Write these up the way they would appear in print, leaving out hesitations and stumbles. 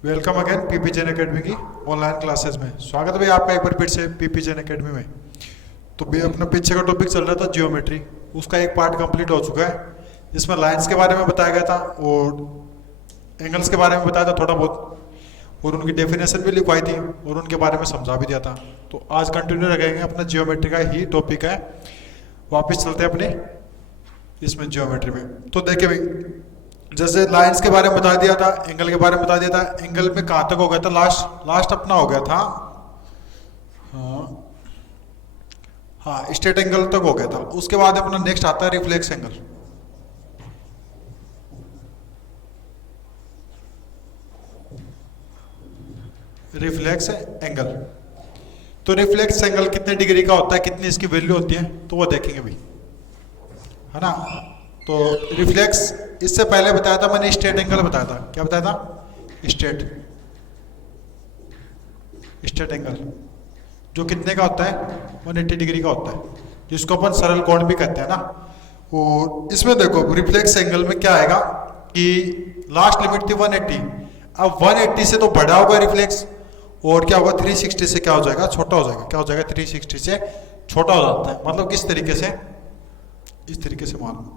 Welcome again PP Jain academy की online classes में स्वागत है भाई आपका एक बार फिर से पीपी जैन अकेडमी में। तो भी अपना पीछे का टॉपिक चल रहा था जियोमेट्री, उसका एक पार्ट कंप्लीट हो चुका है जिसमें लाइंस के बारे में बताया गया था और एंगल्स के बारे में बताया था थोड़ा बहुत, और उनकी डेफिनेशन भी लिखवाई थी और उनके बारे में समझा भी दिया था। तो आज कंटिन्यू रखेंगे, अपना जियोमेट्री का ही टॉपिक है। वापस चलते हैं अपने इसमें जियोमेट्री में। तो देखिए भाई, जैसे लाइंस के बारे में बता दिया था, एंगल के बारे में बता दिया था। एंगल में कहाँ तक हो गया था, लास्ट अपना हो गया था, हाँ स्ट्रेट एंगल तक हो गया था। उसके बाद अपना नेक्स्ट आता है रिफ्लेक्स एंगल। रिफ्लेक्स एंगल, तो रिफ्लेक्स एंगल कितने डिग्री का होता है, कितनी इसकी वैल्यू होती है, तो वो देखेंगे भाई, है ना। तो रिफ्लेक्स, इससे पहले बताया था मैंने स्ट्रेट एंगल बताया था। क्या बताया था? स्ट्रेट एंगल जो कितने का होता है, 180 डिग्री का होता है, जिसको अपन सरल कोण भी कहते हैं ना। और इसमें देखो रिफ्लेक्स एंगल में क्या आएगा कि लास्ट लिमिट थी 180, अब 180 से तो बड़ा होगा रिफ्लेक्स, और क्या होगा 360 से क्या हो जाएगा, छोटा हो जाएगा। क्या हो जाएगा? 360 से छोटा हो जाता है। मतलब किस तरीके से, इस तरीके से मान लो।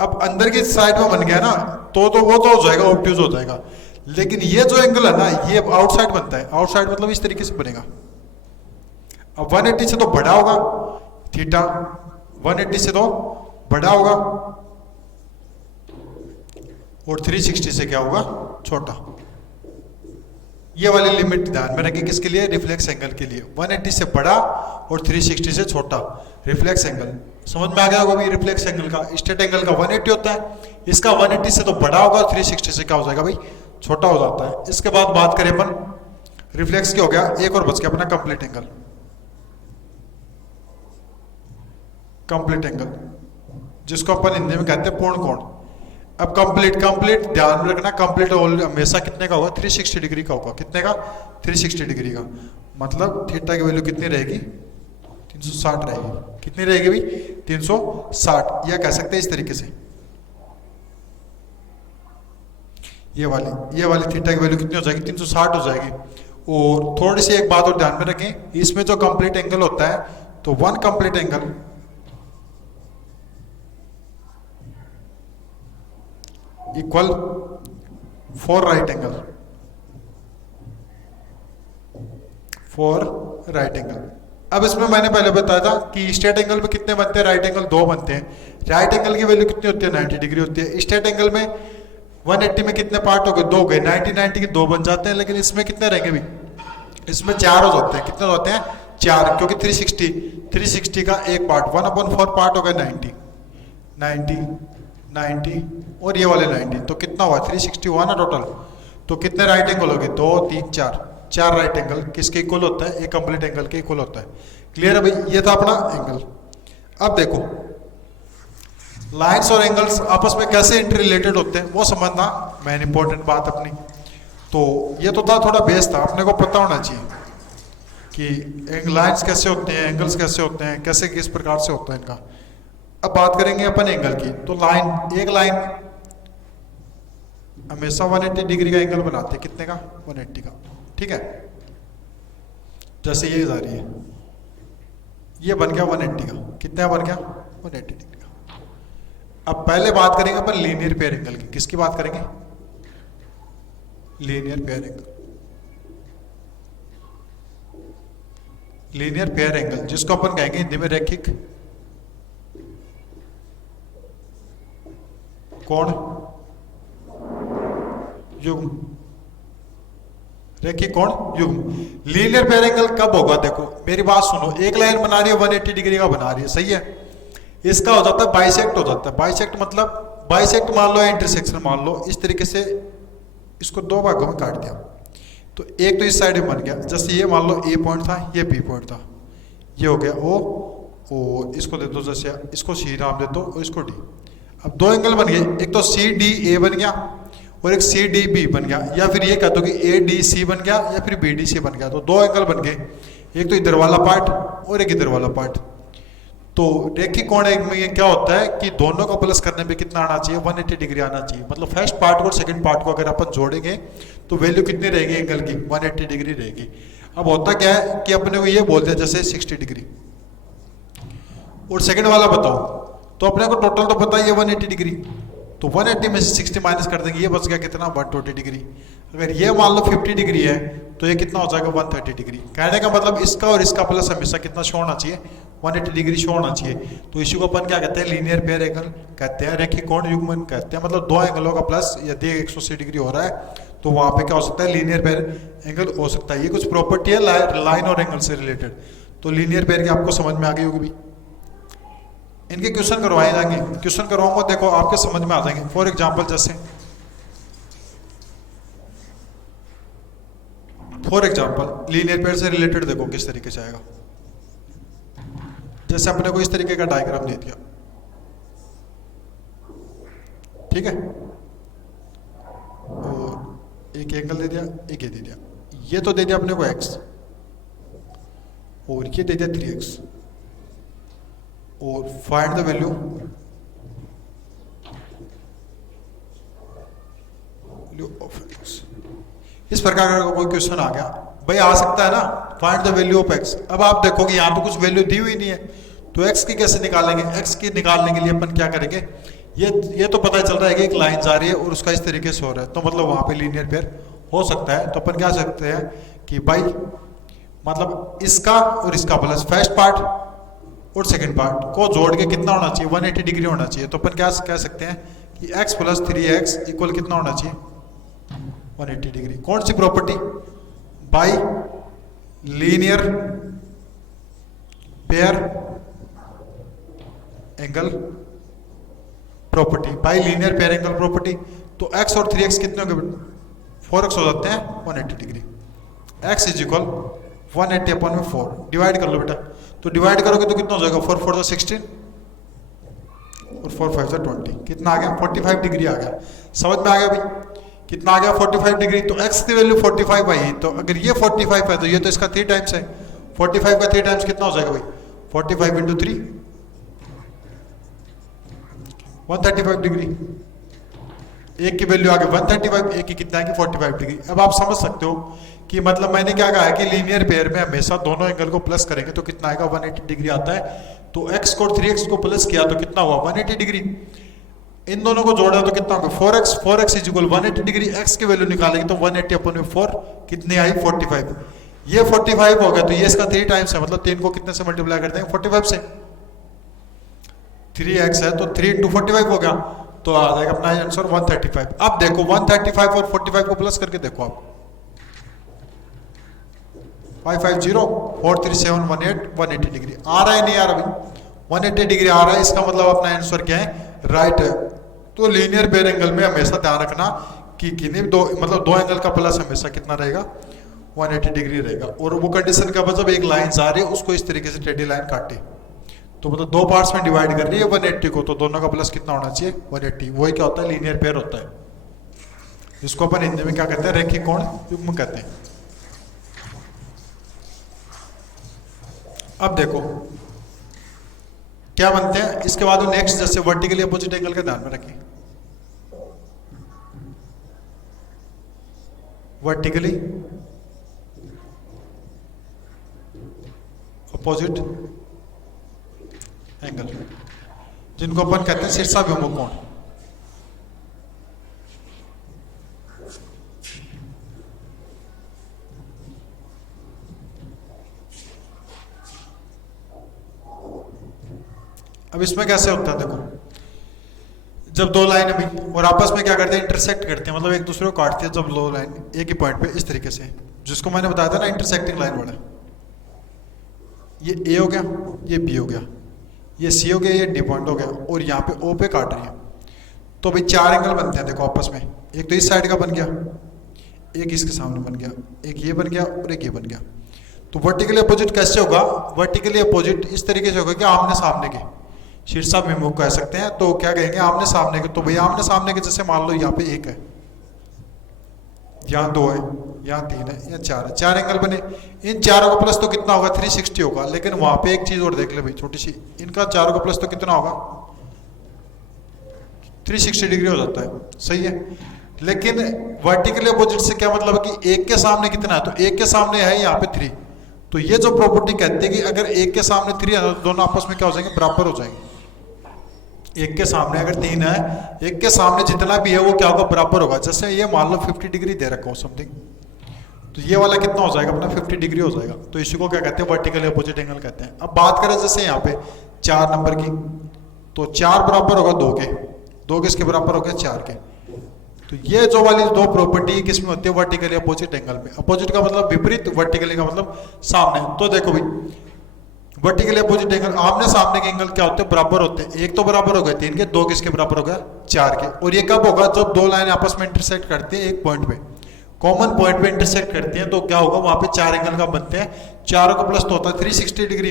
अब अंदर की साइड में बन गया ना, तो वो तो हो जाएगा, ऑब्ट्यूज हो जाएगा। लेकिन ये जो एंगल है ना, ये आउटसाइड बनता है। आउटसाइड मतलब इस तरीके से बनेगा। अब 180 से तो बड़ा होगा थीटा, 180 से तो बड़ा होगा, और 360 से क्या होगा, छोटा। ये वाली लिमिट ध्यान में रखिए, किसके लिए? रिफ्लेक्स एंगल के लिए। 180 से बड़ा और 360 से छोटा रिफ्लेक्स एंगल। समझ में आ गया होगा भाई। रिफ्लेक्स एंगल का, स्ट्रेट एंगल का 180 होता है, इसका 180 से तो बड़ा होगा, 360 से क्या हो जाएगा भाई, छोटा हो जाता है। इसके बाद बात करें अपन रिफ्लेक्स की, हो गया एक और बच गया अपना कंप्लीट एंगल। कंप्लीट एंगल जिसको अपन हिंदी में कहते हैं पूर्ण कोण। अब कंप्लीट ध्यान में रखना, कंप्लीट हमेशा कितने का होगा, 360 डिग्री का होगा। कितने का? 360 डिग्री का। मतलब थीटा की वैल्यू कितनी रहेगी, 360 रहेगी। कितनी रहेगी भाई? 360। या कह सकते हैं इस तरीके से, ये वाली थीटा की वैल्यू कितनी हो जाएगी, 360 हो जाएगी। और थोड़ी सी एक बात और ध्यान में रखें, इसमें जो कंप्लीट एंगल होता है, तो one complete angle equal 4 right angle, 4 right angle. अब इसमें मैंने पहले बताया था कि स्ट्रेट एंगल में कितने बनते हैं, राइट एंगल 2 बनते हैं। राइट एंगल की वैल्यू कितनी होती है, 90 डिग्री होती है। स्ट्रेट एंगल में 180 में कितने पार्ट हो गए, 2 गए, 90 के 2 बन जाते हैं। लेकिन इसमें कितने रहेंगे भी, इसमें 4 हो जाते हैं। कितने होते हैं? 4, क्योंकि 360 का एक पार्ट 1/4 पार्ट हो गया, 90 और ये वाले 90, तो कितना हुआ, 360 हुआ ना टोटल। तो कितने राइट एंगल हो गए, 2 3 4 राइट एंगल किसके इक्वल होता है, एक कंप्लीट एंगल के इक्वल होता है। क्लियर है भाई? ये था अपना एंगल। अब देखो लाइंस और एंगल्स आपस में कैसे इंटर रिलेटेड होते हैं, वो समझना मेन इंपॉर्टेंट बात अपनी। तो ये तो था थोड़ा बेस था, अपने को पता होना चाहिए कि लाइंस कैसे होते हैं, एंगल्स कैसे होते हैं, कैसे किस प्रकार से होता है इनका। अब बात करेंगे अपन एंगल की। तो एक लाइन हमेशा 180 डिग्री का एंगल बनाते हैं। कितने का? 180 का। ठीक है, जैसे ये जा रही है, ये बन गया 180 का। कितना बन गया? 180 डिग्री का। अब पहले बात करेंगे अपन लीनियर पेयर एंगल की। किसकी बात करेंगे? Linear pair angle. Linear pair angle जिसको अपन कहेंगे हिंदी में रैखिक कोण युग्म। रैखिक कोण युग्म। लीनियर पेयर एंगल कब होगा? देखो मेरी बात सुनो, एक लाइन बना रही है 180 डिग्री का बना रही है, सही है। इसका हो जाता है बाइसेक्ट हो जाता है। बाइसेक्ट मतलब बाइसेक्ट मान लो, इंटरसेक्शन मान लो। इस तरीके से इसको 2 भागों में काट दिया, तो एक तो इस साइड में बन गया। जैसे ये मान लो ए पॉइंट था, ये बी पॉइंट था, ये हो गया ओ, और इसको दे दो, जैसे इसको सी नाम दे दो और इसको डी। अब 2 एंगल बन गए, एक तो सी डी ए बन गया और एक सी डी बी बन गया, या फिर ये कह दो कि ए डी सी बन गया या फिर बी डी सी बन गया। तो 2 एंगल बन गए, एक तो इधर वाला पार्ट और एक इधर वाला पार्ट। तो रेखिक कोण में क्या होता है कि दोनों को प्लस करने पे कितना आना चाहिए, 180 डिग्री आना चाहिए। मतलब फर्स्ट पार्ट को और सेकंड पार्ट को अगर अपन जोड़ेंगे तो वैल्यू कितनी रहेगी एंगल की, 180 डिग्री रहेगी। अब होता क्या है कि अपने को ये बोल दिया जैसे 60 डिग्री, और सेकंड वाला बताओ, तो अपने को टोटल तो पता ही है 180 डिग्री, तो 180 में से 60 माइनस कर देंगे, ये बच गया कितना 120 डिग्री। अगर ये मान लो 50 डिग्री है तो ये कितना हो जाएगा 130 डिग्री। कहने का मतलब इसका और इसका प्लस हमेशा कितना शो होना चाहिए, 180 डिग्री शो होना चाहिए। तो इसी को अपन क्या कहते हैं, लीनियर पेयर एंगल कहते हैं, रेखिक कोण युग्मन कहते हैं। मतलब दो एंगलों का प्लस यदि 180 डिग्री हो रहा है तो वहां पे क्या हो सकता है, लीनियर पेयर एंगल हो सकता है। ये कुछ प्रॉपर्टी है लाइन और एंगल से रिलेटेड। तो लीनियर पेयर की आपको समझ में आ गई होगी भी। इनके क्वेश्चन करवाए जाएंगे, क्वेश्चन करवाऊंगा, देखो आपके समझ में आ जाएंगे। फॉर एग्जाम्पल लीनियर पेयर से रिलेटेड देखो किस तरीके से आएगा। जैसे अपने को इस तरीके का डायग्राम दे दिया, ठीक है, और एक एंगल दे दिया, एक ये दे दिया, ये तो दे दिया अपने को x और ये दे दिया 3x, और find the value of x। इस प्रकार का कोई क्वेश्चन आ गया भाई, आ सकता है ना, find the value of x। अब आप देखोगे यहाँ पे कुछ वैल्यू दी हुई नहीं है, तो x की कैसे निकालेंगे। x की निकालने के लिए अपन क्या करेंगे, ये तो पता चल रहा है कि एक लाइन जा रही है और उसका इस तरीके से हो रहा है, तो मतलब वहां पे लीनियर पेयर हो सकता है। तो अपन क्या सकते हैं कि भाई मतलब इसका और इसका प्लस फर्स्ट पार्ट और सेकंड पार्ट को जोड़ के कितना होना चाहिए, 180 डिग्री होना चाहिए। तो अपन क्या कह सकते हैं कि x प्लस 3x इक्वल कितना होना चाहिए, 180 डिग्री। कौन सी property, by linear pair angle property, by linear pair angle property. तो x और 3x कितने हो गए, 4x हो जाते हैं 180 डिग्री। x इज इक्वल 180 अपन में 4, डिवाइड कर लो बेटा, तो डिवाइड करोगे तो कितना हो जाएगा, 4 4 16 और 4 5 20, कितना आ गया 45 डिग्री आ गया। समझ में आ गया भाई, कितना आ गया 45 डिग्री। तो x की वैल्यू 45 आई, तो अगर ये 45 है तो ये तो इसका 3 टाइम्स है, 45 का 3 टाइम्स कितना हो जाएगा भाई, 45 इंटू 3 135 डिग्री। एक की वैल्यू आ गई 135, एक की कितना है कि 45 डिग्री। अब आप समझ सकते हो कि मतलब मैंने क्या कहा है कि लीनियर पेयर में हमेशा दोनों एंगल को प्लस करेंगे तो कितना आएगा, 180 डिग्री आता है। तो x को 3x को प्लस किया तो कितना हुआ, 180 डिग्री। इन दोनों को जोड़ा तो कितना होगा, 4x is equal 180 degree. x की वैल्यू निकालेंगे तो 180 अपन में 4 कितनी आई, 45। ये 45 हो गया तो ये इसका 3 टाइम्स है, मतलब 3 को कितने से मल्टीप्लाई कर देंगे, 45 से। 3x है तो 3 इंटू 45 हो गया, तो आ जाएगा अपना आंसर 135। अब देखो 135 और 45 को प्लस करके देखो आप, 550 437 18 180 डिग्री आ रहा है, नहीं आ रहा भाई, 180 डिग्री आ रहा है। इसका मतलब अपना आंसर क्या है, राइट है। तो लीनियर पेयर एंगल में हमेशा ध्यान रखना कि किन्हीं दो मतलब दो एंगल का प्लस हमेशा कितना रहेगा, 180 डिग्री रहेगा। और वो कंडीशन का मतलब एक लाइन जा रही है उसको इस तरीके से टेढ़ी लाइन काटे, तो मतलब दो पार्ट्स में डिवाइड कर रही है 180 को, तो दोनों का प्लस कितना होना चाहिए, 180। वही क्या होता है, लीनियर पेयर होता है, जिसको अपन हिंदी में क्या कहते हैं, रेखिक कोण युग्म कहते हैं। अब देखो क्या बनते हैं इसके बाद नेक्स्ट, जैसे वर्टिकली अपोजिट एंगल का ध्यान में रखें, वर्टिकली अपोजिट एंगल, जिनको अपन कहते हैं शीर्षाभिमुख कोण। अब इसमें कैसे होता है, देखो जब दो लाइन भी और आपस में क्या करते हैं, इंटरसेक्ट करते हैं, मतलब एक दूसरे को काटते हैं जब दो लाइन एक ही पॉइंट पे इस तरीके से, जिसको मैंने बताया था ना इंटरसेक्टिंग लाइन वाला। ये ए हो गया, ये बी हो गया, ये सी हो गया, ये डी पॉइंट हो गया, और यहाँ पे ओ पे काट रही है। तो भाई चार एंगल बनते हैं देखो आपस में, एक तो इस साइड का बन गया, एक इसके सामने बन गया, एक ये बन गया और एक ये बन गया। तो वर्टिकली अपोजिट कैसे होगा, वर्टिकली अपोजिट इस तरीके से होगा कि आमने सामने के, शीर्षाभिमुख कह सकते हैं। तो क्या कहेंगे, आमने सामने के। तो भैया आमने सामने के जैसे मान लो यहाँ पे एक है, यहाँ दो है, यहाँ 3 है, यहाँ 4 है, 4 एंगल बने। इन चारों का प्लस तो कितना होगा 360 होगा। लेकिन वहां पे एक चीज और देख ले भाई छोटी सी, इनका चारों का प्लस तो कितना होगा 360 डिग्री हो जाता है, सही है। लेकिन वर्टिकली अपोजिट से क्या मतलब है कि एक के सामने कितना है, तो एक के सामने है यहाँ पे 3। तो ये जो प्रॉपर्टी कहती है कि अगर एक के सामने 3 है तो दोनों आपस में क्या हो जाएंगे, बराबर हो जाएंगे। एक के सामने अगर 3 है, एक के सामने जितना भी है वो क्या होगा, बराबर होगा। जैसे ये मान लो 50 डिग्री दे रखा हो समथिंग, तो ये वाला कितना हो जाएगा अपना 50 डिग्री हो जाएगा। तो इसी को क्या कहते हैं, वर्टिकली अपोजिट एंगल कहते हैं। अब बात करें जैसे यहाँ पे 4 नंबर की, तो 4 बराबर होगा 2 के, 2 किसके बराबर हो गया 4 के। तो ये जो वाली दो प्रॉपर्टी किसमें होती है, वर्टिकली अपोजिट एंगल में। अपोजिट का मतलब विपरीत, वर्टिकली का मतलब सामने। तो देखो भाई वर्टिकली अपोजिट एंगल, आमने सामने के एंगल क्या होते हैं, बराबर होते हैं। एक तो बराबर हो गए 3 के, 2 किसके बराबर हो गया 4 के। और ये कब होगा, जब दो लाइन आपस में इंटरसेक्ट करती है एक पॉइंट पे, कॉमन पॉइंट पे इंटरसेक्ट करती हैं, तो क्या होगा वहां पे 4 एंगल का बनते हैं। चारों का प्लस तो होता है 360 डिग्री,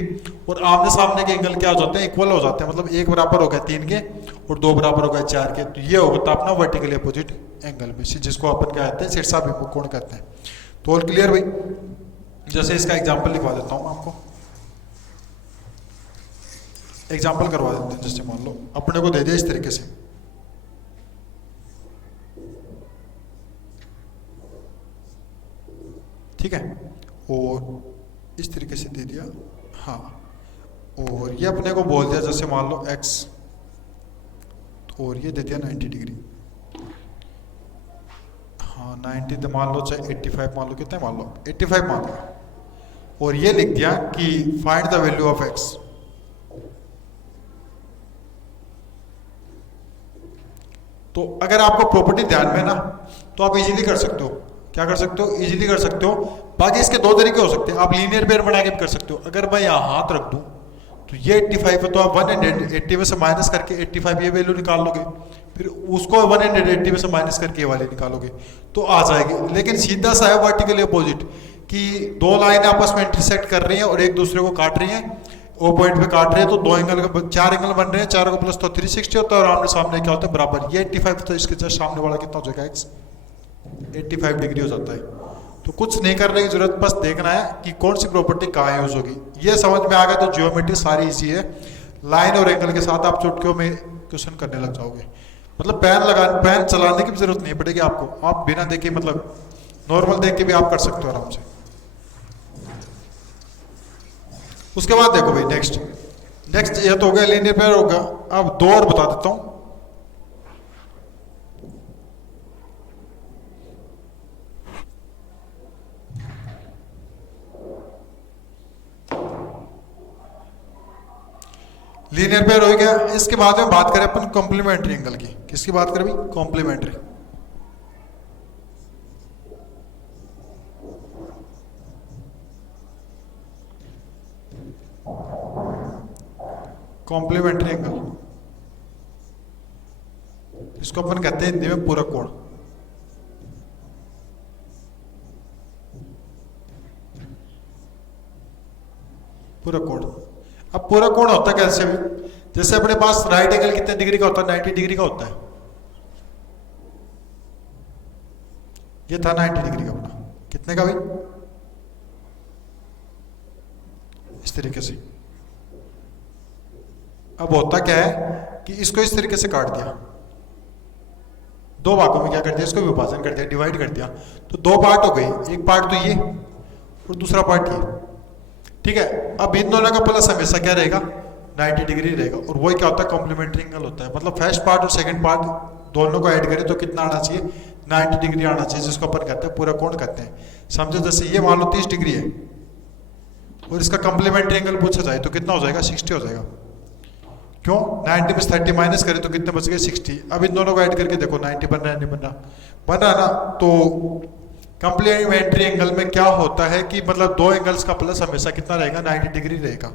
और आमने सामने के एंगल क्या हो जाते हैं, इक्वल हो जाते हैं। मतलब एक बराबर हो गया 3 के और 2 बराबर हो गए 4 के। तो ये होता है अपना वर्टिकली अपोजिट एंगल में, जिसको अपन क्या कहते हैं, शीर्षाभिमुख कोण कहते हैं। तो ऑल क्लियर भाई। जैसे इसका एग्जाम्पल लिखवा देता हूँ मैं आपको, एग्जाम्पल करवा देते हैं। जैसे मान लो अपने को दे दिया इस तरीके से, ठीक है, और इस तरीके से दे दिया, हाँ, और ये अपने को बोल दिया जैसे मान लो x, और ये दे दिया 90 डिग्री, हाँ 90 तो मान लो, चाहे 85 मान लो, कितने मान लो 85 मान लो, और ये लिख दिया कि find the value of x। तो अगर आपको प्रॉपर्टी ध्यान में ना, तो आप इजीली कर सकते हो। क्या कर सकते हो, इजीली कर सकते हो। बाकी इसके दो तरीके हो सकते हैं, आप लीनियर पेयर बना के भी कर सकते हो। अगर मैं यहाँ हाथ रख दूं तो ये 85 है, तो आप 180 में से माइनस करके 85 ये वैल्यू निकाल लोगे, फिर उसको 180 में से माइनस करके ये वाली निकालोगे तो आ जाएगी। लेकिन सीधा सा है वर्टिकली अपोजिट, कि दो लाइन आपस में इंटरसेक्ट कर रही हैं और एक दूसरे को काट रही हैं, ओ पॉइंट पे काट रहे हैं, तो दो एंगल का 4 एंगल बन रहे हैं, चारों का प्लस तो 360 होता है, और आमने सामने क्या होता है, बराबर। ये 85, तो इसके जस्ट सामने वाला कितना हो जाएगा x, 85 डिग्री हो जाता है। तो कुछ नहीं करने की जरूरत, बस देखना है कि कौन सी प्रॉपर्टी कहाँ यूज होगी। ये समझ में आ गया तो ज्योमेट्री सारी इजी है। लाइन और एंगल के साथ आप चुटकियों में क्वेश्चन करने लग जाओगे। मतलब पेन चलाने की भी जरूरत नहीं पड़ेगी आपको, आप बिना देखे, मतलब नॉर्मल देख के भी आप कर सकते हो आराम से। उसके बाद देखो भाई नेक्स्ट ये तो हो गया लीनियर पेयर होगा। अब दो और बता देता हूं। लीनियर पेयर हो गया। इसके बाद में बात करें अपन कॉम्प्लीमेंट्री एंगल की। किसकी बात करें भाई, कॉम्प्लीमेंट्री। कॉम्प्लीमेंट्री एंगल, इसको अपन कहते हैं हिंदी में पूरक कोण। पूरक कोण। अब पूरक कोण होता है कैसे भी, जैसे अपने पास राइट एंगल कितने डिग्री का होता है, 90 डिग्री का होता है। ये था 90 डिग्री का अपना, कितने का भाई, इस तरीके से। अब होता क्या है कि इसको इस तरीके से काट दिया, दो भागों में क्या कर दिया, इसको विभाजन कर दिया, डिवाइड कर दिया, तो दो पार्ट हो गई। एक पार्ट तो ये और दूसरा पार्ट ये, ठीक है। अब इन दोनों का प्लस हमेशा क्या रहेगा, 90 डिग्री रहेगा। और वही क्या होता है, कॉम्प्लीमेंट्री एंगल होता है। मतलब फर्स्ट पार्ट और सेकंड पार्ट दोनों को ऐड करें तो कितना आना चाहिए, 90 डिग्री आना चाहिए, जिसको अपन कहते हैं पूरक कोण कहते हैं। समझो जैसे ये मान लो 30 डिग्री है और इसका कॉम्प्लीमेंट्री एंगल पूछा जाए तो कितना हो जाएगा, 60 हो जाएगा। क्यों, 90 में 30 माइनस करें तो कितने बच गए, 60। अब इन दोनों को ऐड करके देखो 90 बन रहा है, नहीं बन रहा ना। तो कॉम्प्लीमेंट्री एंगल में क्या होता है कि मतलब दो एंगल्स का प्लस हमेशा कितना रहेगा, 90 डिग्री रहेगा,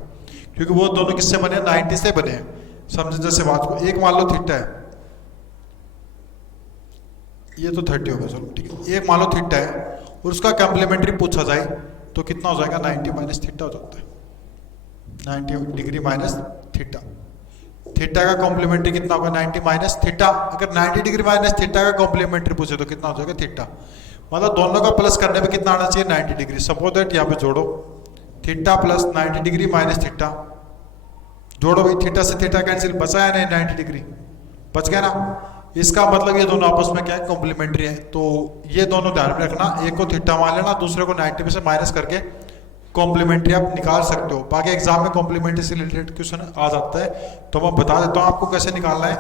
क्योंकि वो दोनों किससे बने हैं, 90 से बने हैं। समझे जैसे बात को, एक मान लो थीटा है, ये तो 30 होगा, चलो ठीक है। एक मान लो थीटा है और उसका कॉम्प्लीमेंट्री पूछा जाए तो कितना हो जाएगा, 90 माइनस थीटा हो जाता है, 90 डिग्री माइनस थीटा। थीटा का कॉम्प्लीमेंट्री कितना होगा, 90 माइनस थीटा। अगर 90 डिग्री माइनस थीटा का कॉम्प्लीमेंट्री पूछे तो कितना हो जाएगा, थीटा। मतलब दोनों का प्लस करने में कितना आना चाहिए 90 डिग्री। सपोज दैट यहाँ पे जोड़ो theta plus 90 degree minus theta, जोड़ो भाई, थीटा से थीटा कैंसिल, बचा है नहीं 90 डिग्री, बच गया ना। इसका मतलब ये दोनों आपस में क्या है, कॉम्प्लीमेंट्री है। तो ये दोनों ध्यान में रखना, एक को थीटा मान लेना, दूसरे को 90 में से माइनस करके कॉम्प्लीमेंट्री आप निकाल सकते हो। बाकी एग्जाम में कॉम्प्लीमेंट्री से रिलेटेड क्वेश्चन आ जाता है, तो मैं बता देता हूँ आपको कैसे निकालना है।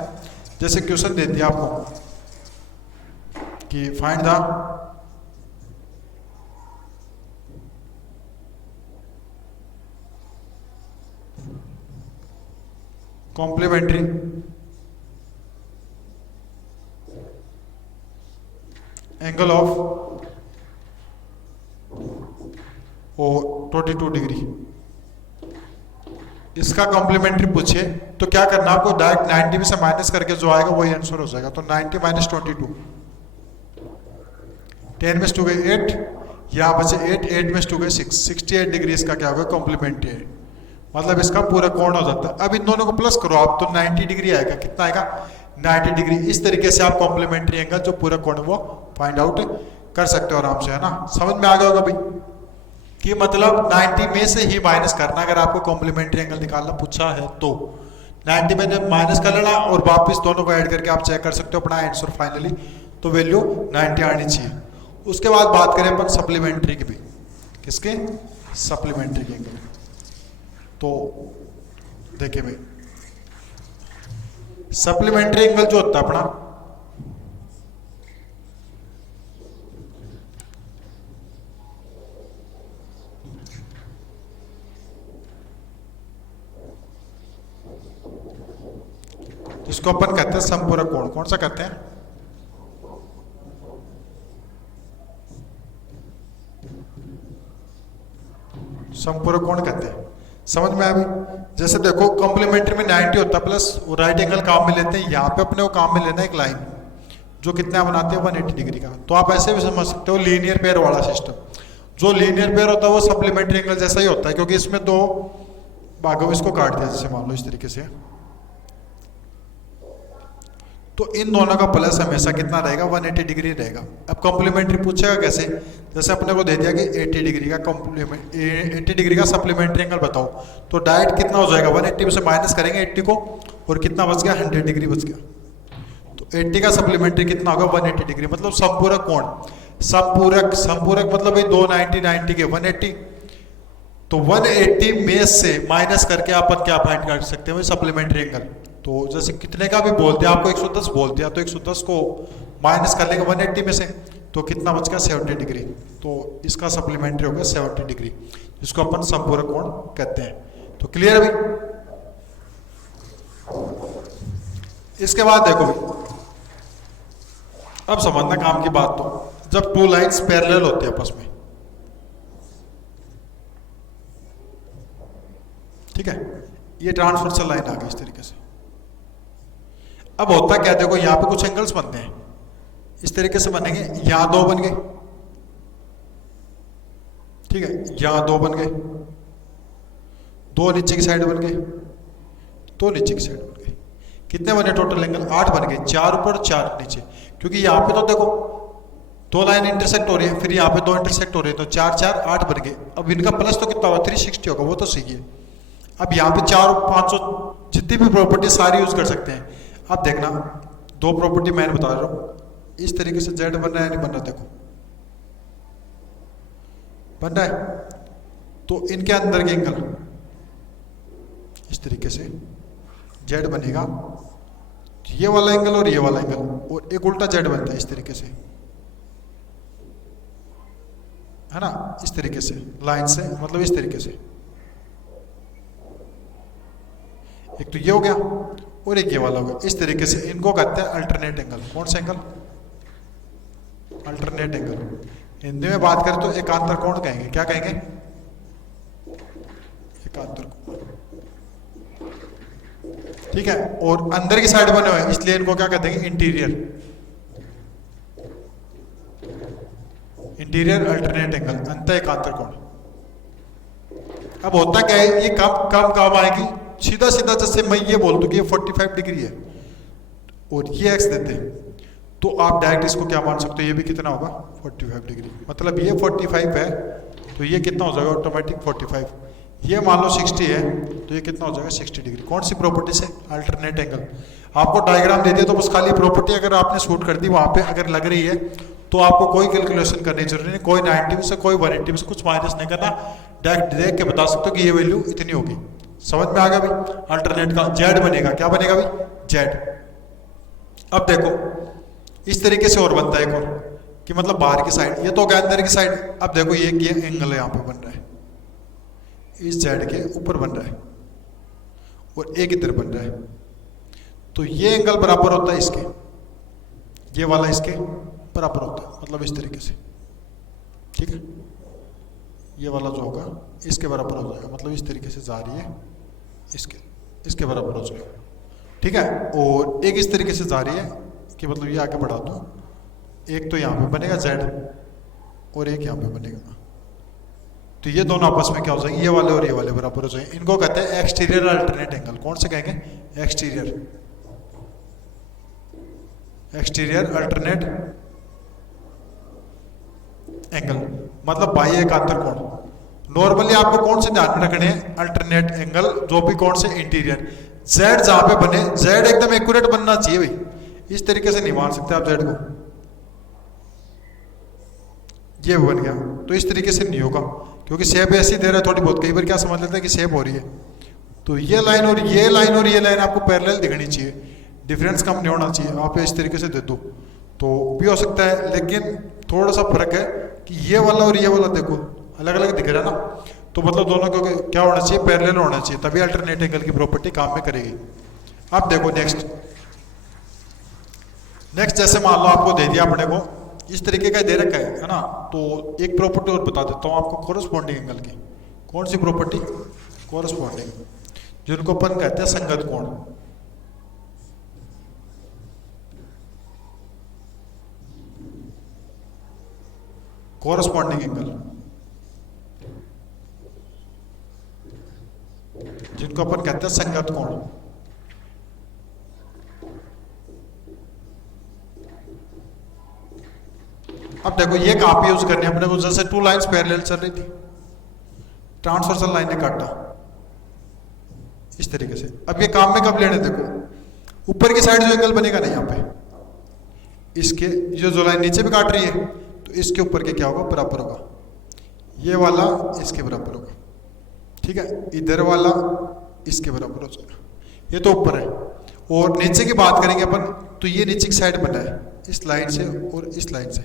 जैसे क्वेश्चन दे दिया आपको कि find the complementary angle of O 22 degree, इसका कॉम्प्लीमेंट्री पूछे तो क्या करना आपको, डायरेक्ट 90 में से माइनस करके जो आएगा वही आंसर हो जाएगा। तो 90 माइनस 22, 10 में 2 गए 8, यहाँ बचे 8, 8 में 2 गए 6, 68 डिग्री इसका क्या होगा, कॉम्प्लीमेंट्री है। मतलब इसका पूरा कोण हो जाता है। अब इन दोनों को प्लस करो आप तो 90 डिग्री आएगा। कितना आएगा, 90 डिग्री। इस तरीके से आप कॉम्प्लीमेंट्री एंगल जो पूरा कोण वो फाइंड आउट कर सकते हो आराम से, है ना। समझ में आ गया होगा भाई कि मतलब 90 में से ही माइनस करना, अगर आपको कॉम्प्लीमेंट्री एंगल निकालना पूछा है तो 90 में जब माइनस कर लेना और वापस दोनों को ऐड करके आप चेक कर सकते हो अपना आंसर फाइनली, तो वैल्यू 90 आनी चाहिए। उसके बाद बात करें अपन सप्लीमेंट्री की भी, किसके, सप्लीमेंट्री के एंगल। तो देखिए भाई, सप्लीमेंट्री एंगल जो होता है अपना, जिसको अपन कहते हैं संपूरक कोण। कौन सा कहते हैं, संपूरक कोण कहते हैं। समझ में अभी, जैसे देखो कॉम्प्लीमेंट्री में 90 होता है प्लस राइट एंगल काम में लेते हैं, यहाँ पे अपने को काम में लेना है एक लाइन जो कितना बनाते हैं 180 डिग्री का। तो आप ऐसे भी समझ सकते हो लीनियर पेयर वाला सिस्टम, जो लीनियर पेयर होता है वो सप्लीमेंट्री एंगल जैसा ही होता है, क्योंकि इसमें दो भागों में इसको काट दिया, जैसे मान लो इस तरीके से। तो इन दोनों का प्लस हमेशा कितना रहेगा, 180 डिग्री रहेगा। अब कॉम्प्लीमेंट्री पूछेगा कैसे, जैसे अपने को दे दिया कि 80 डिग्री का कॉम्प्लीमेंट 80 डिग्री का सप्लीमेंट्री एंगल बताओ, तो डायरेक्ट कितना हो जाएगा, 180 में से माइनस करेंगे 80 को, और कितना बच गया, 100 डिग्री बच गया। तो 80 का सप्लीमेंट्री कितना होगा, 180 डिग्री, मतलब संपूरक कोण। संपूरक, संपूरक मतलब भाई 2 90 90 के 180, तो 180 में से माइनस करके अपन क्या फाइंड कर सकते हैं, सप्लीमेंट्री एंगल। तो जैसे कितने का भी बोल दिया आपको, 110 बोल दिया, तो 110 को माइनस कर लेंगे 180 में से, तो कितना बच गया, 70 डिग्री। तो इसका सप्लीमेंट्री होगा 70 डिग्री, जिसको अपन संपूरक कोण कहते हैं। तो क्लियर है भाई। इसके बाद देखो भाई, अब समझना काम की बात, तो जब टू लाइन्स पैरेलल होती है आपस में, ठीक है, ये ट्रांसवर्सल लाइन आ गई इस तरीके से। अब होता क्या, देखो यहां पे कुछ एंगल्स बनते हैं, इस तरीके से बनेंगे, यहां 2 बन गए, ठीक है, यहां 2 बन गए, 2 नीचे की साइड बन गए, 2 नीचे की साइड बन गए। कितने बने टोटल एंगल, 8 बन गए, 4 ऊपर 4 नीचे। क्योंकि यहाँ पे तो देखो 2 लाइन इंटरसेक्ट हो रही है, फिर यहाँ पे 2 इंटरसेक्ट हो रही है, तो 4 4 8 बन गए। अब इनका प्लस तो कितना होगा, 360 होगा, वो तो सही है। अब यहाँ पे 4 500 जितनी भी प्रॉपर्टी सारी यूज कर सकते हैं। अब देखना, 2 प्रॉपर्टी मैंने बता रहा हूँ, इस तरीके से जेड बन रहा है नहीं बन रहा, देखो बन रहा है। तो इनके अंदर के एंगल इस तरीके से जेड बनेगा, ये वाला एंगल और ये वाला एंगल, और एक उल्टा जेड बनता है इस तरीके से, है ना, इस तरीके से लाइन से, मतलब इस तरीके से। एक तो ये हो गया और एक ये वाला हो गया, इस तरीके से। इनको कहते हैं अल्टरनेट एंगल। कौन सा एंगल, अल्टरनेट एंगल। हिंदी में बात करें तो एकांतर कोण कहेंगे। क्या कहेंगे, एकांतर कोण, ठीक है। और अंदर की साइड बने हुए इसलिए इनको क्या कहते हैं, इंटीरियर, इंटीरियर अल्टरनेट एंगल, अंत एकांतर कोण। अब होता क्या है, ये कब कब काम आएगी, सीधा सीधा जैसे मैं ये बोल दूं कि ये 45 डिग्री है और ये एक्स देते हैं, तो आप डायरेक्ट इसको क्या मान सकते हो, ये भी कितना होगा 45 डिग्री, मतलब ये 45 है तो ये कितना हो जाएगा ऑटोमेटिक 45। ये मान लो 60 है तो ये कितना हो जाएगा 60 डिग्री। कौन सी प्रॉपर्टी से? Alternate angle. आपको डायग्राम दे दिया तो बस खाली प्रॉपर्टी अगर आपने शूट कर दी वहां पे अगर लग रही है तो आपको कोई कैलकुलेशन करनी जरूरी नहीं, कोई 90 से कोई 180 से कुछ माइनस नहीं करना, डायरेक्ट देख के बता सकते हो कि ये वैल्यू इतनी होगी। समझ में आ गया भाई? अल्टरनेट का जेड बनेगा, क्या बनेगा भाई? जेड। अब देखो इस तरीके से और बनता है एक और कि मतलब बाहर की साइड, ये तो हो गया अंदर की साइड। अब देखो ये एंगल यहाँ पे बन रहा है, इस जेड के ऊपर बन रहा है और एक इधर बन रहा है, तो ये एंगल बराबर होता है इसके, ये वाला इसके बराबर होता है, मतलब इस तरीके से। ठीक है, ये वाला जो होगा इसके बराबर हो जाएगा, मतलब इस तरीके से जा रही है इसके बराबर हो जाएगा। ठीक है, और एक इस तरीके से जा रही है कि मतलब ये आगे बढ़ा दूं, एक तो यहाँ पे बनेगा जेड और एक यहाँ पे बनेगा, तो ये दोनों आपस में क्या हो जाएंगे? ये वाले और ये वाले बराबर हो जाएंगे। इनको कहते हैं एक्सटीरियर अल्टरनेट एंगल। कौन से कहेंगे? एक्सटीरियर अल्टरनेट एंगल, मतलब बाह्य एकांतर कोण। नॉर्मली आपको कौन से ध्यान में रखने हैं? अल्टरनेट एंगल, जो भी कौन से? इंटीरियर। जेड जहां पे बने, जेड एकदम एक्यूरेट बनना चाहिए भाई, इस तरीके से नहीं मान सकते आप जेड को, ये बन गया तो इस तरीके से नहीं होगा, क्योंकि शेप ऐसी दे रहा है थोड़ी बहुत, कई बार क्या समझ लेते हैं कि शेप हो रही है, तो ये लाइन और ये लाइन और ये लाइन आपको पैरेलल दिखनी चाहिए, डिफरेंस कम नहीं होना चाहिए। आप इस तरीके से दे दो तो भी हो सकता है, लेकिन थोड़ा सा फर्क है कि ये वाला और ये वाला देखो अलग अलग दिख रहा है ना, तो मतलब दोनों को क्या होना चाहिए? पैरेलल होना चाहिए, तभी अल्टरनेट एंगल की प्रॉपर्टी काम में करेगी। अब देखो नेक्स्ट जैसे मान लो आपको दे दिया अपने को इस तरीके का दे रखा है ना, तो एक प्रॉपर्टी और बता देता हूँ आपको कोरस्पॉन्डिंग एंगल की। कौन सी प्रॉपर्टी? कोरस्पॉन्डिंग, जिनको अपन कहते हैं संगत कोण। कोरस्पॉन्डिंग एंगल जिनको अपन कहते हैं संगत कोण। अब देखो ये कहां पे यूज करनी है अपने को? जैसे टू लाइंस पैरेलल चल रही थी, ट्रांसवर्सल लाइन ने काटा इस तरीके से। अब ये काम में कब लेने? देखो ऊपर की साइड जो एंगल बनेगा ना यहाँ पे, इसके जो लाइन नीचे भी काट रही है तो इसके ऊपर के क्या होगा? बराबर होगा, ये वाला इसके बराबर होगा। ठीक है, इधर वाला इसके बराबर हो जाएगा, ये तो ऊपर है। और नीचे की बात करेंगे अपन तो ये नीचे की साइड बना है इस लाइन से और इस लाइन से,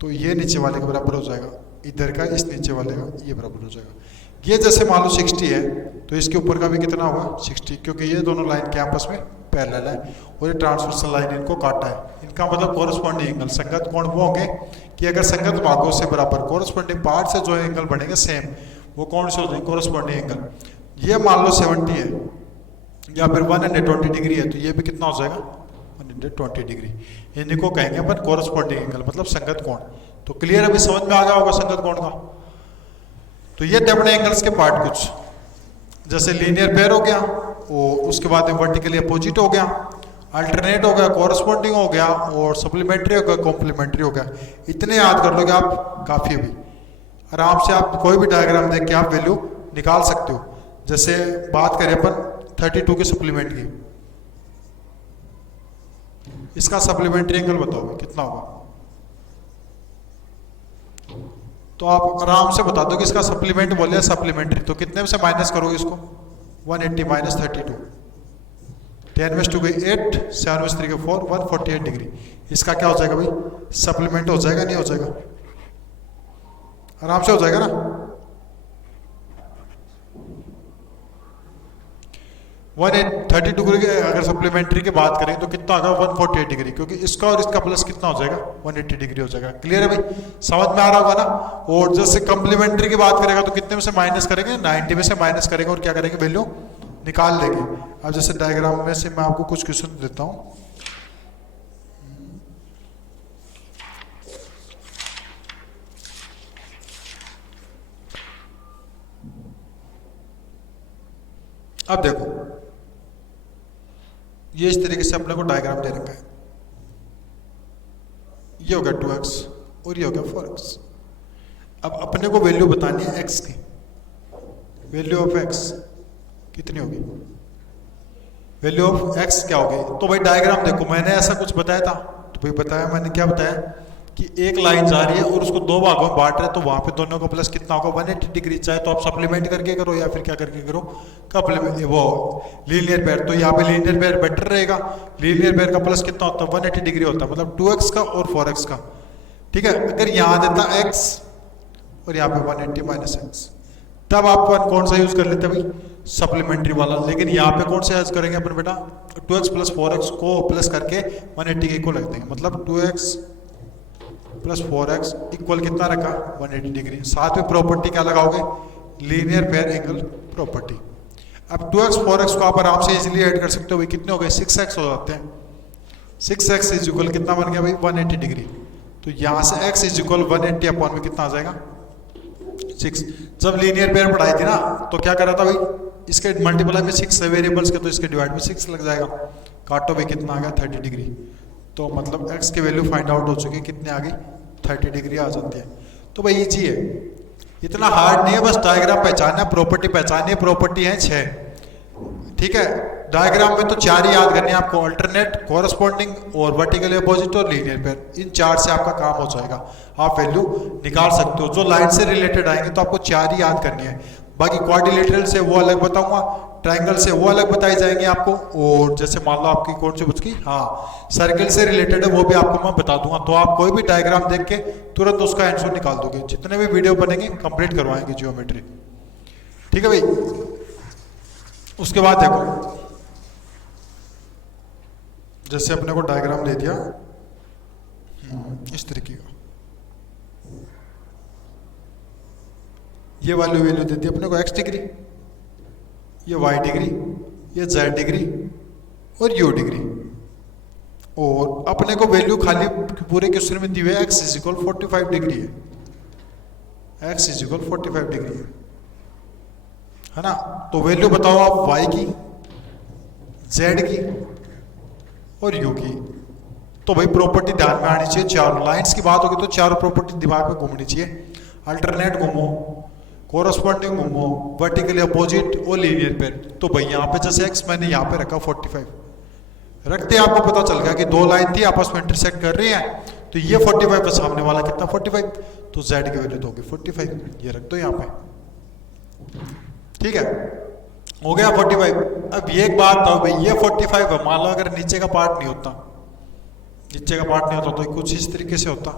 तो ये नीचे वाले के बराबर हो जाएगा, इधर का इस नीचे वाले का ये बराबर हो जाएगा। ये जैसे मान लो 60 है तो इसके ऊपर का भी कितना होगा? 60, क्योंकि ये दोनों लाइन के आपस में पैरेलल है और ये ट्रांसवर्सल लाइन इनको काटा है। इनका मतलब कोरस्पॉन्डिंग एंगल, संगत कोण वो होंगे कि अगर संगत भागों से बराबर कोरस्पॉन्डिंग पार्ट से जो एंगल बनेंगे सेम, वो कौन से हो जाएंगे? Corresponding angle. ये मान लो 70 है या फिर 120 डिग्री है, तो ये भी कितना हो जाएगा? 120 डिग्री। इनको कहेंगे अपन कोरस्पॉन्डिंग एंगल, मतलब संगत कोण। तो क्लियर अभी समझ में आ गया होगा संगत कोण का। तो ये थे अपने एंगल्स के पार्ट कुछ, जैसे लीनियर पेयर हो गया, और उसके बाद वर्टिकली अपोजिट हो गया, अल्टरनेट हो गया, कोरस्पॉन्डिंग हो गया, और सप्लीमेंट्री हो गया, कॉम्प्लीमेंट्री हो गया। इतने याद कर लोगे आप, काफी अभी आराम से आप कोई भी डायग्राम देख के आप वैल्यू निकाल सकते हो। जैसे बात करें अपन 32 के सप्लीमेंट की, इसका सप्लीमेंट्री एंगल बताओ कितना होगा? तो आप आराम से बता दो कि इसका सप्लीमेंट बोले सप्लीमेंट्री, तो कितने में से माइनस करोगे इसको? 180 माइनस 32, 10 गई 8, 7 3 4, 148 डिग्री। इसका क्या हो जाएगा भाई? सप्लीमेंट हो जाएगा, नहीं हो जाएगा? आराम से हो जाएगा ना। 132 डिग्री के अगर सप्लीमेंट्री की बात करें तो कितना होगा? 148 डिग्री, क्योंकि इसका और इसका प्लस कितना हो जाएगा? 180 डिग्री हो जाएगा। क्लियर है भाई? समझ में आ रहा होगा ना। और जैसे कॉम्प्लीमेंट्री की बात करेगा तो कितने में से माइनस करेंगे? 90 में से माइनस करेंगे और क्या करेंगे? वैल्यू निकाल लेंगे। अब जैसे डायग्राम में से मैं आपको कुछ क्वेश्चन देता हूँ। अब देखो ये इस तरीके से अपने को डायग्राम दे रखा है, ये हो गया 2x, और ये हो गया 4x। अब अपने को वैल्यू बतानी है x की। वैल्यू ऑफ x कितनी होगी? वैल्यू ऑफ x क्या होगी? तो भाई डायग्राम देखो, मैंने ऐसा कुछ बताया था, तो भाई बताया मैंने, क्या बताया कि एक लाइन जा रही है और उसको दो भागों में बांट रहे हैं, तो वहां पे दोनों का प्लस कितना होगा? 180 डिग्री। चाहे तो आप सप्लीमेंट करके करो या फिर क्या करके करो, कप्लीमेंट, वो लीनियर पेयर। तो यहाँ पे लीनियर पेयर बेटर रहेगा। लीनियर पेयर का प्लस कितना होता है? 180 डिग्री होता है, मतलब 2x का और 4x का। ठीक है, अगर यहाँ देता x और यहाँ पे 180 माइनस x, तब आप कौन सा यूज कर लेते हैं भाई? सप्लीमेंट्री वाला। लेकिन यहाँ पे कौन सा यूज करेंगे अपन बेटा? 2x प्लस 4x को प्लस करके 180 के इक्वल रख देंगे, मतलब 2x प्लस 4x इक्वल कितना रखा? 180 डिग्री। साथ में प्रॉपर्टी क्या लगाओगे? Linear pair angle property. अब 2x 4x को आप आराम से इजीली ऐड कर सकते हो भाई। कितने हो गए? 6x हो जाते हैं। 6x इज इक्वल कितना बन गया भाई? 180 डिग्री। तो यहाँ से x इज इक्वल 180 अपॉन में कितना आ जाएगा? 6। जब लीनियर पेयर पढ़ाई थी ना, तो क्या करा था भाई? इसके मल्टीप्लाई में 6 है वेरिएबल्स के, तो इसके डिवाइड में 6 लग जाएगा। काटो भाई, कितना आ गया? 30 डिग्री। तो मतलब x की वैल्यू फाइंड आउट हो चुकी है, कितने आ गई? 30 डिग्री आ जाती है। तो भाई इजी है, इतना हार्ड नहीं है, बस डायग्राम पहचानना, प्रॉपर्टी पहचाननी है। प्रॉपर्टी है 6। ठीक है, डायग्राम में तो 4 ही याद करनी है आपको, अल्टरनेट, कोरस्पॉन्डिंग और वर्टिकली अपोजिट और लीनियर पेयर। इन 4 से आपका काम हो जाएगा, आप वैल्यू निकाल सकते हो। जो लाइन से रिलेटेड आएंगे तो आपको 4 ही याद करनी है। बाकी क्वाड्रिलेटरल से वो अलग बताऊंगा, ट्रायंगल से वो अलग बताई जाएंगे आपको, और जैसे मान लो आपकी कौन सी बुझकी, हाँ सर्किल से रिलेटेड है, वो भी आपको मैं बता दूंगा। तो आप कोई भी डायग्राम देख के तुरंत उसका आंसर निकाल दोगे। जितने भी वीडियो बनेंगे कंप्लीट करवाएंगे ज्योमेट्री। ठीक है भाई। उसके बाद देखो, जैसे अपने को डायग्राम दे दिया इस तरीके का, ये वाली वैल्यू दे दी अपने को x डिग्री, ये y डिग्री, ये z डिग्री और u डिग्री। और अपने को वैल्यू खाली पूरे क्वेश्चन में दी हुई है x इज इक्वल 45 डिग्री है। x इज इक्वल 45 डिग्री है ना। तो वैल्यू बताओ आप y की, z की और u की। तो भाई प्रॉपर्टी ध्यान में आनी चाहिए। चारों लाइंस की बात होगी तो चारों प्रॉपर्टी दिमाग में घूमनी चाहिए। अल्टरनेट घूमो, कोरस्पॉन्डिंग घूमो, वर्टिकली अपोजिट और लीनियर पेयर। तो भाई यहाँ पे जैसे x मैंने यहाँ पे रखा 45, रखते आपको पता चल गया कि 2 लाइन थी आपस में इंटरसेक्ट कर रही है, तो ये 45 है, सामने वाला कितना 45, तो z की वैल्यू तो होगी 45, ये रख दो यहाँ पे। ठीक है, हो गया 45। अब ये एक बात था भाई, ये 45 है, मान लो अगर नीचे का पार्ट नहीं होता, नीचे का पार्ट नहीं होता तो कुछ इस तरीके से होता,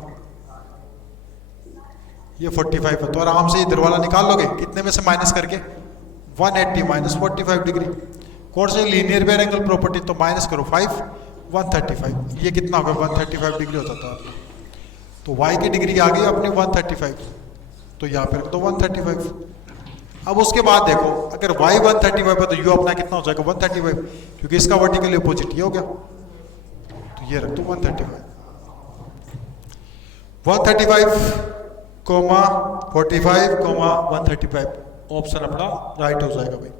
ये 45 है, तो आराम से इधर वाला निकाल लोगे। कितने में से माइनस करके? 180 माइनस 45 डिग्री। कौन से? लीनियर पेयर एंगल प्रॉपर्टी, तो माइनस करो 5, 135। ये कितना होगा? 135 डिग्री होता था। तो y की डिग्री आ गई अपनी 135, तो यहाँ पे रख दो 135। अब उसके बाद देखो, अगर y 135 है तो u अपना कितना हो जाएगा? 135, क्योंकि इसका वर्टिकल अपोजिट ये हो गया, तो ये रख दो 135। 135 कोमा 45 कोमा 135, ऑप्शन अपना राइट हो जाएगा भाई।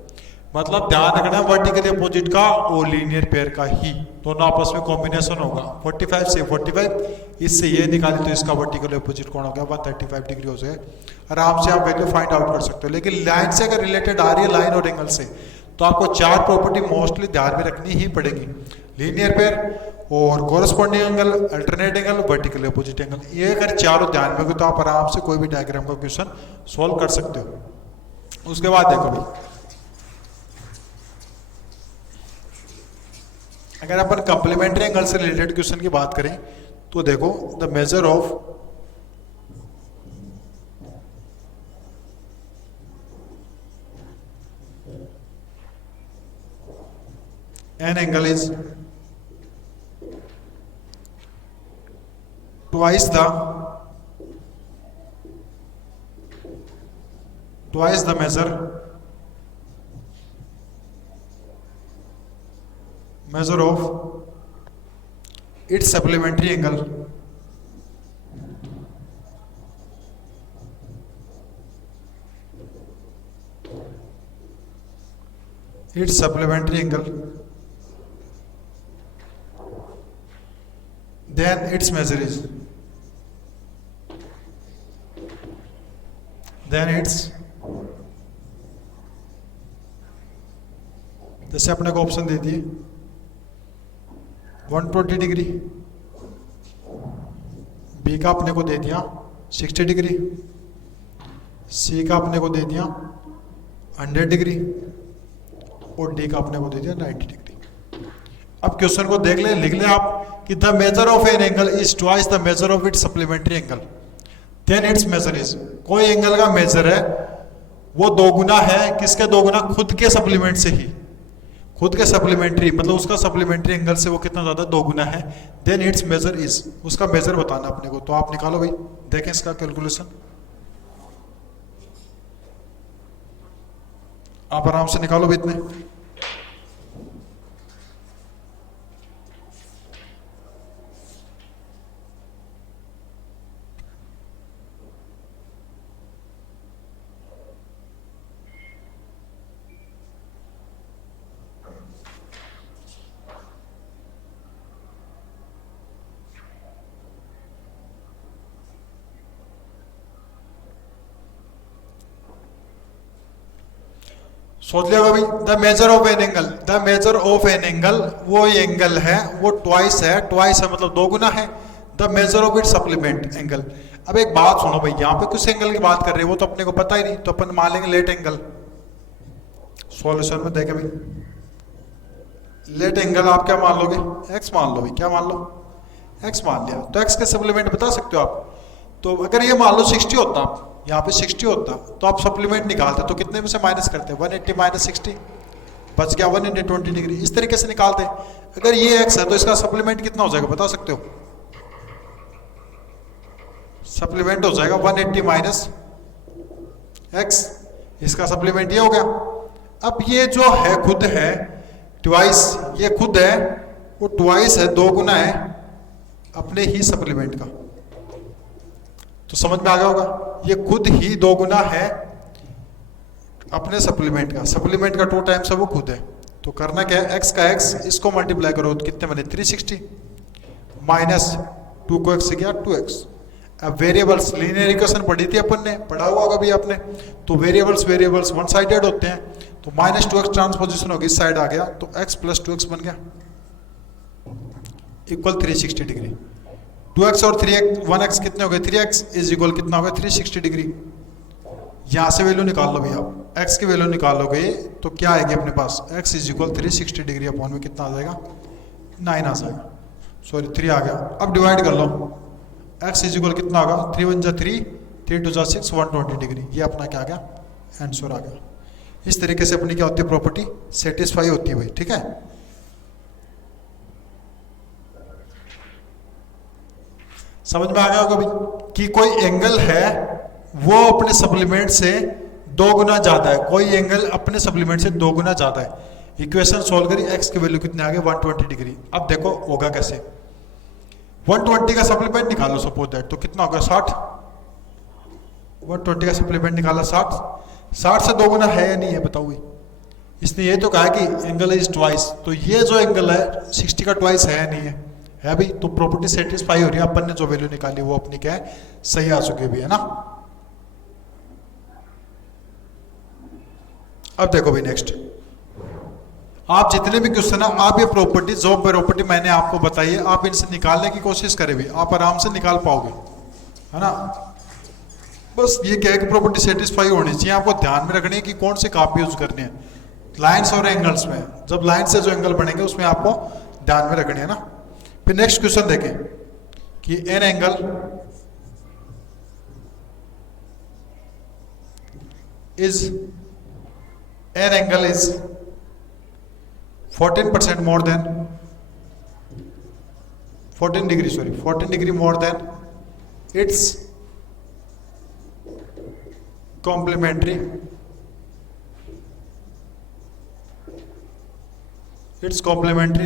मतलब ध्यान रखना वर्टिकली अपोजिट का और लीनियर पेयर का ही दोनों आपस में कॉम्बिनेशन होगा। 45 से 45, इससे ये निकाली तो इसका वर्टिकली अपोजिट कौन हो गया? 135 डिग्री हो जाए। आराम से आप वैल्यू फाइंड आउट कर सकते हो। लेकिन लाइन से अगर रिलेटेड आ रही है, लाइन और एंगल से, तो आपको 4 प्रॉपर्टी मोस्टली ध्यान में रखनी ही पड़ेगी। लीनियर पेयर और corresponding angle, alternate angle, vertically opposite angle. ये अगर चारों ध्यान में होगी तो आप आराम से कोई भी डायग्राम का क्वेश्चन सॉल्व कर सकते हो। उसके बाद देखो भाई, अगर अपन कॉम्प्लीमेंट्री एंगल से रिलेटेड क्वेश्चन की बात करें तो देखो, the measure of an angle is twice the measure of its supplementary angle, then its measure is then its, जैसे अपने को ऑप्शन दे दिए 120 डिग्री, बी का अपने को दे दिया 60 डिग्री, सी का अपने को दे दिया 100 डिग्री और डी का अपने को दे दिया 90 डिग्री। अब क्वेश्चन को देख ले, लिख ले आप कि the measure of an angle is twice the measure of its supplementary angle, then its measure is, कोई एंगल का मेजर है वो दो गुना है, किसके दो गुना, खुद के सप्लीमेंट से ही, खुद के सप्लीमेंट्री मतलब उसका सप्लीमेंट्री एंगल से वो कितना ज्यादा दो गुना है, देन इट्स मेजर इज, उसका मेजर बताना अपने को। तो आप निकालो भाई, देखें इसका कैलकुलेशन, आप आराम से निकालो भी इतने। सोच लिया भाई, the measure of an angle, the measure of an angle, वो एंगल है वो ट्वाइस है, ट्वाइस है मतलब दो गुना है the measure of it supplement angle. अब एक बात सुनो भाई, यहाँ पे किस एंगल की बात कर रहे हैं वो तो अपने को पता ही नहीं, तो अपन मान लेंगे लेट एंगल। सॉल्यूशन में देखें भाई, लेट एंगल आप क्या मान लोगे, एक्स मान लो भाई, क्या मान लो, एक्स मान लिया, तो एक्स के सप्लीमेंट बता सकते हो आप। तो अगर ये मान लो 60 होता, आप यहाँ पे 60 होता तो आप सप्लीमेंट निकालते, तो कितने में से माइनस करते, 180 माइनस 60 बच गया 120 डिग्री, इस तरीके से निकालते। अगर ये एक्स है तो इसका सप्लीमेंट कितना हो जाएगा बता सकते हो, सप्लीमेंट हो जाएगा 180 माइनस एक्स, इसका सप्लीमेंट ये हो गया। अब ये जो है खुद है ट्वाइस, ये खुद है वो ट्वाइस है, दो गुना है अपने ही सप्लीमेंट का, तो समझ में आ गया होगा, ये खुद ही दो गुना है अपने सप्लीमेंट का, सप्लीमेंट का 2 टाइम्स है वो खुद है। तो करना क्या है, एक्स का एक्स, इसको मल्टीप्लाई करो तो कितने बने 360 माइनस 2 को एक्स से गया 2x। अब वेरिएबल्स, लीनियर इक्वेशन पढ़ी थी अपन ने, पढ़ा हुआ होगा भी आपने, तो वेरिएबल्स वन साइडेड होते हैं, तो माइनस 2x ट्रांसपोजिशन होगी, इस साइड आ गया तो x प्लस 2x बन गया इक्वल 360 डिग्री। 2x और 3x 1x कितने हो गए, 3x इज इक्वल कितना होगा 360 डिग्री। यहां से वैल्यू निकाल लो भैया, आप x की वैल्यू निकालोगे तो क्या आएगी अपने पास, x is equal 360 degree upon में कितना आ जाएगा 9 आ जाएगा, सॉरी 3 आ गया। अब डिवाइड कर लो, x इज इक्वल कितना होगा 3 1 जा 3, 3 2 जा 6, 120 डिग्री, ये अपना क्या आ गया आंसर आ गया। इस तरीके से अपनी क्या होती है प्रॉपर्टी सेटिस्फाई होती है भाई, ठीक है। समझ में आ गया होगा भाई कि कोई एंगल है वो अपने सप्लीमेंट से 2 गुना ज्यादा है, कोई एंगल अपने सप्लीमेंट से 2 गुना ज्यादा है। इक्वेशन सोल्व करी, एक्स की वैल्यू कितने आ गए 120 डिग्री। अब देखो होगा कैसे, 120 का सप्लीमेंट निकालो सपोज दैट, तो कितना होगा 60, 120 का सप्लीमेंट निकाला 60, 60 से 2 गुना है या नहीं है बताओ भाई। इसने ये तो कहा कि एंगल इज ट्वाइस, तो ये जो एंगल है 60 का ट्वाइस है या नहीं है भाई, तो प्रॉपर्टी सेटिस्फाई हो रही है, अपन ने जो वैल्यू निकाली वो अपनी क्या है सही आ चुकी भी है ना। अब देखो भाई नेक्स्ट, आप जितने भी क्वेश्चन है आप ये प्रॉपर्टी जो प्रॉपर्टी मैंने आपको बताई है आप इनसे निकालने की कोशिश करें भी, आप आराम से निकाल पाओगे है ना। बस ये क्या है कि प्रॉपर्टी सेटिस्फाई होनी चाहिए, आपको ध्यान में रखनी है कि कौन से काप यूज करने हैं लाइंस और एंगल्स में, जब लाइन से जो एंगल बनेंगे उसमें आपको ध्यान में रखनी है ना। फिर नेक्स्ट क्वेश्चन देखें कि an angle is 14% more than 14 degree more than its complementary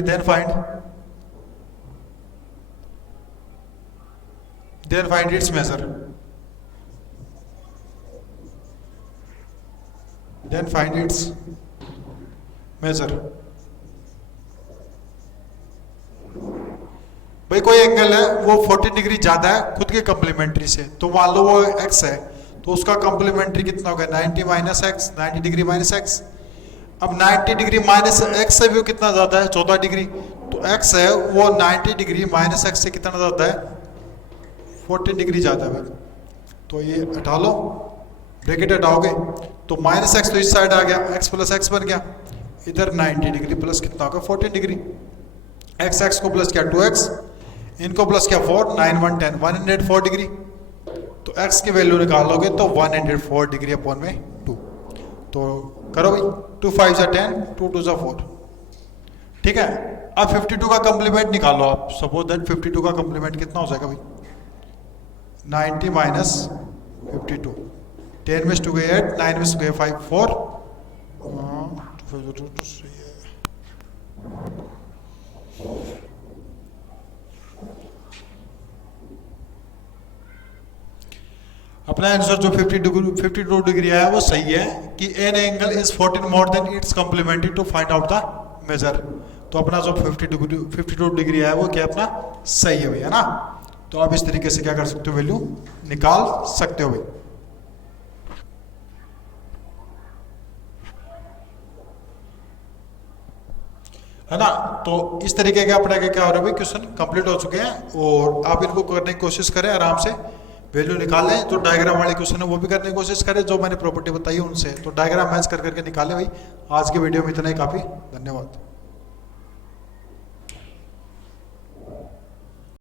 then find its measure, भाई कोई एंगल है वो 40 डिग्री ज्यादा है खुद के कम्प्लीमेंट्री से, तो मान लो वो x है तो उसका कॉम्प्लीमेंट्री कितना हो गया 90 minus x, 90 degree minus x. अब 90 डिग्री माइनस एक्स से भी कितना ज़्यादा है 14 डिग्री, तो एक्स है वो 90 डिग्री माइनस एक्स से कितना ज़्यादा है 14 डिग्री ज़्यादा है भाई। तो ये हटा लो, ब्रैकेट हटाओगे तो माइनस एक्स तो इस साइड आ गया, एक्स प्लस एक्स बन गया, इधर 90 डिग्री प्लस कितना होगा 14 डिग्री। एक्स एक्स को प्लस किया 2x, इनको प्लस किया 4, 9 1 10, 104 डिग्री। तो x की वैल्यू निकालोगे तो 104 डिग्री अपॉन में 2। तो करो भाई, 2 5 10, 2 2 4। ठीक है, अब 52 का कम्प्लीमेंट निकालो आप। सपोज दैट 52 का कम्प्लीमेंट कितना हो जाएगा भाई 90 माइनस 52, 10 में 2 गए 8, 9 में 2 गए 5 4, अपना आंसर जो 52 डिग्री आया वो सही है कि an angle is 14 more than its complementary to find out the measure. तो अपना जो 52 डिग्री आया वो क्या अपना सही है भाई, है ना। तो आप इस तरीके से क्या कर सकते हो, वैल्यू निकाल सकते हो भाई, है ना। तो इस तरीके के अपने क्या हो रहा है भाई, क्वेश्चन कंप्लीट हो चुके हैं और आप इनको करने की कोशिश करें, आराम से वैल्यू निकालें। जो डायग्राम वाले क्वेश्चन है वो भी करने की कोशिश करें, जो मैंने प्रॉपर्टी बताई उनसे तो डायग्राम मैच कर करके निकालें भाई। आज की वीडियो में इतना ही काफ़ी, धन्यवाद।